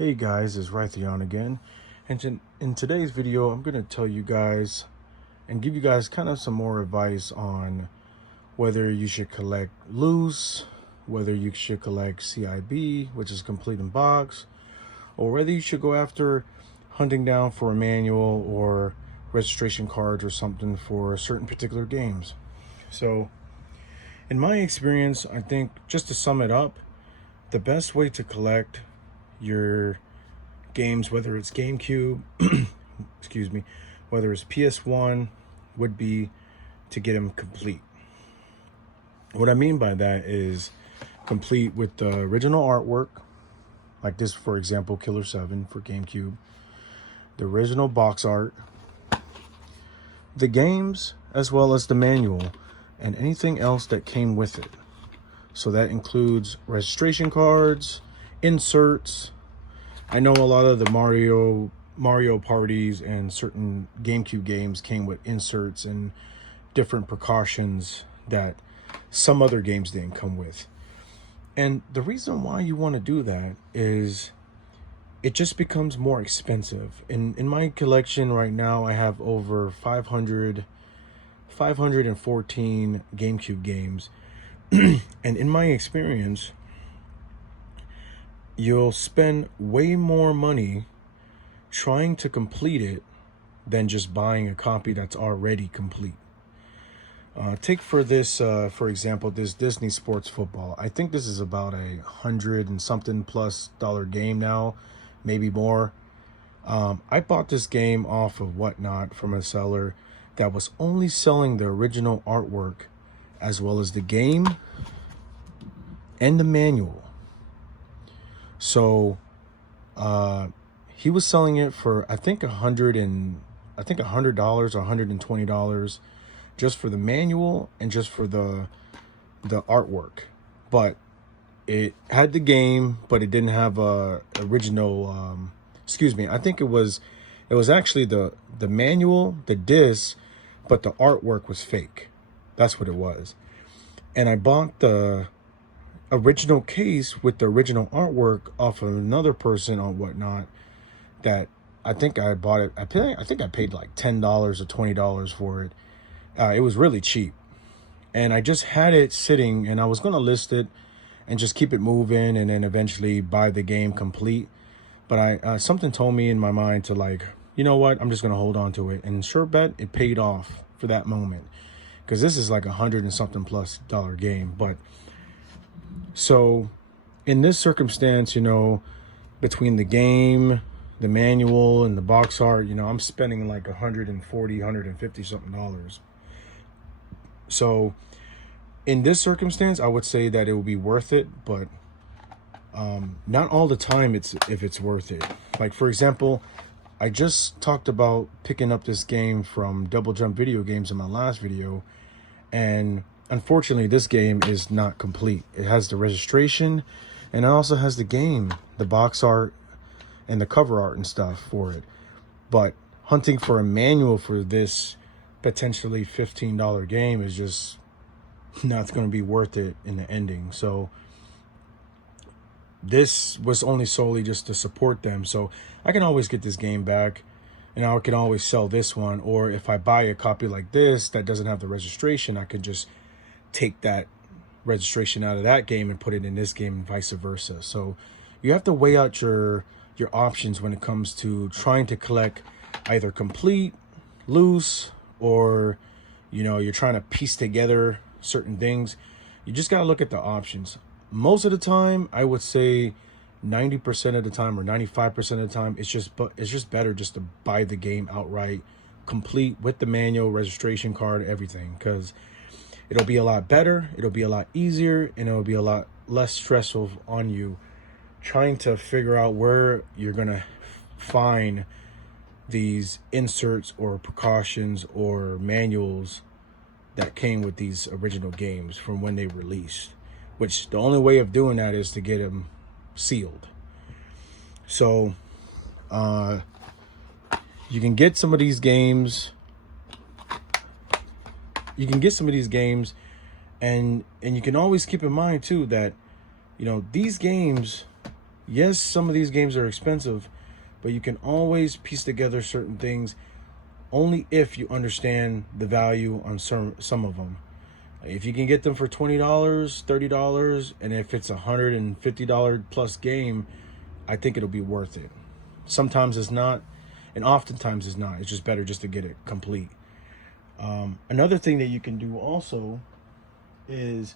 Hey guys, it's Raytheon again, and in today's video I'm going to tell you guys and give you guys kind of some more advice on whether you should collect loose, whether you should collect CIB, which is complete in box, or whether you should go after hunting down for a manual or registration cards or something for certain particular games. So in my experience, I think just to sum it up, the best way to collect your games, whether it's GameCube, excuse me, whether it's PS1, would be to get them complete. What I mean by that is complete with the original artwork, like this, for example, Killer 7 for GameCube, the original box art, the games, as well as the manual, and anything else that came with it. So that includes registration cards, inserts. I know a lot of the Mario parties and certain GameCube games came with inserts and different precautions that some other games didn't come with. And the reason why you want to do that is it just becomes more expensive. In my collection right now, I have over 514 GameCube games. And in my experience, you'll spend way more money trying to complete it than just buying a copy that's already complete. Take for this, for example, this Disney Sports Football. I think this is about $100 and something plus game now, maybe more. I bought this game off of Whatnot from a seller that was only selling the original artwork as well as the game and the manual. So he was selling it for $100 or $120 just for the manual and just for the artwork. But it had the game, but it didn't have a original excuse me, I think it was actually the manual, the disc, but the artwork was fake. That's what it was. And I bought the original case with the original artwork off of another person on Whatnot that I think I bought it. I think I paid like $10 or $20 for it. It was really cheap. And I just had it sitting and I was going to list it and just keep it moving and then eventually buy the game complete. But something told me in my mind to, like, you know what, I'm just going to hold on to it. And sure bet it paid off for that moment, because this is like $100 and something plus game. But so in this circumstance, between the game, the manual, and the box art, I'm spending like $140, $150 something. So in this circumstance, I would say that it would be worth it, but not all the time if it's worth it. Like, for example, I just talked about picking up this game from Double Jump Video Games in my last video, and unfortunately this game is not complete. It has the registration and it also has the game, the box art and the cover art and stuff for it. But hunting for a manual for this potentially $15 game is just not going to be worth it in the ending. So this was only solely just to support them. So I can always get this game back and I can always sell this one. Or if I buy a copy like this that doesn't have the registration, I could just take that registration out of that game and put it in this game and vice versa. So you have to weigh out your options when it comes to trying to collect either complete, loose, or you're trying to piece together certain things. You just got to look at the options. Most of the time, I would say 90% of the time or 95% of the time, it's just better just to buy the game outright, complete with the manual, registration card, everything, because it'll be a lot better, it'll be a lot easier, and it'll be a lot less stressful on you trying to figure out where you're gonna find these inserts or precautions or manuals that came with these original games from when they released, which the only way of doing that is to get them sealed. So you can get some of these games. And you can always keep in mind too that these games, Yes, some of these games are expensive, but you can always piece together certain things only if you understand the value on some of them. If you can get them for $20, $30, and if it's $150 plus game, I think it'll be worth it. Sometimes it's not, and oftentimes it's not. It's just better just to get it complete. Another thing that you can do also is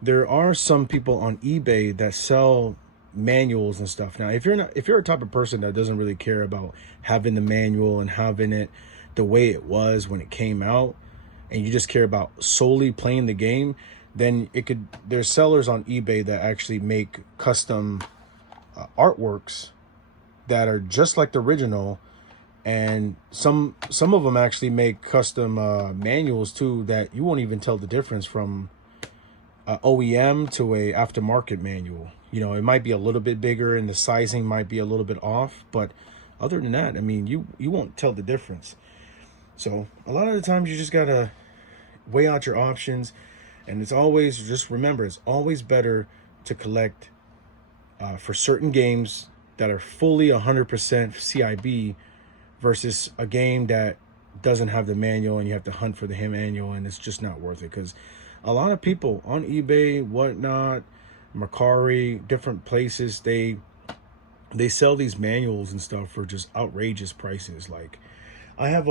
there are some people on eBay that sell manuals and stuff. Now, if you're a type of person that doesn't really care about having the manual and having it the way it was when it came out, and you just care about solely playing the game, then there's sellers on eBay that actually make custom artworks that are just like the original, and some of them actually make custom manuals too that you won't even tell the difference from OEM to a aftermarket manual. You know, it might be a little bit bigger and the sizing might be a little bit off, but other than that, I mean, you won't tell the difference. So a lot of the times you just gotta weigh out your options, and it's always, just remember, it's always better to collect for certain games that are fully 100% CIB versus a game that doesn't have the manual and you have to hunt for the manual, and it's just not worth it. Because a lot of people on eBay, whatnot, Mercari, different places, they sell these manuals and stuff for just outrageous prices. Like, I have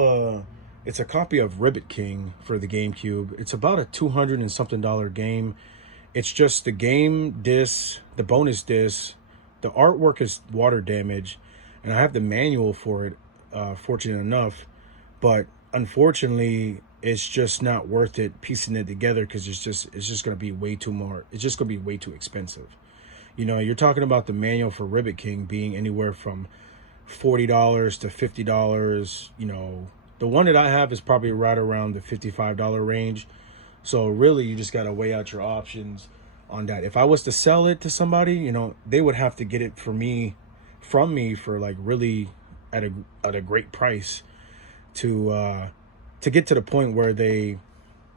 it's a copy of Ribbit King for the GameCube. It's about a $200 and something game. It's just the game disc, the bonus disc. The artwork is water damage, and I have the manual for it, fortunate enough. But unfortunately, it's just not worth it piecing it together, because it's just going to be way too more. It's just going to be way too expensive. You know, you're talking about the manual for Ribbit King being anywhere from $40 to $50. You know, the one that I have is probably right around the $55 range. So really, you just got to weigh out your options on that. If I was to sell it to somebody, you know, they would have to get it from me for like really at a great price to get to the point where they,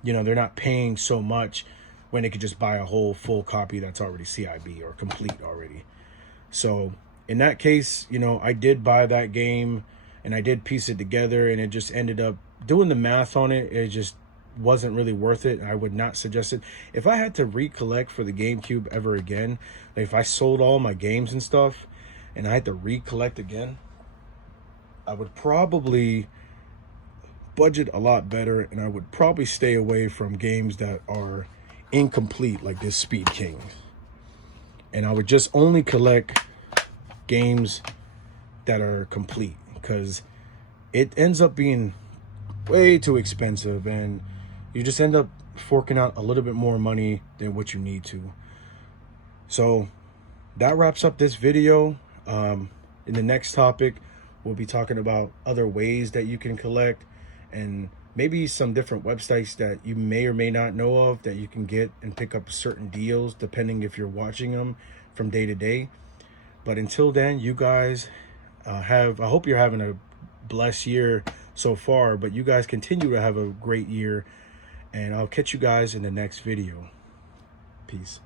you know, they're not paying so much when they could just buy a whole full copy that's already CIB or complete already. So in that case, you know, I did buy that game and I did piece it together, and it just ended up doing the math on it. It just wasn't really worth it. I would not suggest it. If I had to recollect for the GameCube ever again, like if I sold all my games and stuff and I had to recollect again, I would probably budget a lot better, and I would probably stay away from games that are incomplete like this Speed King. And I would just only collect games that are complete, because it ends up being way too expensive and you just end up forking out a little bit more money than what you need to. So that wraps up this video. In the next topic, we'll be talking about other ways that you can collect, and maybe some different websites that you may or may not know of that you can get and pick up certain deals depending if you're watching them from day to day. But until then, you guys I hope you're having a blessed year so far, but you guys continue to have a great year, and I'll catch you guys in the next video. Peace.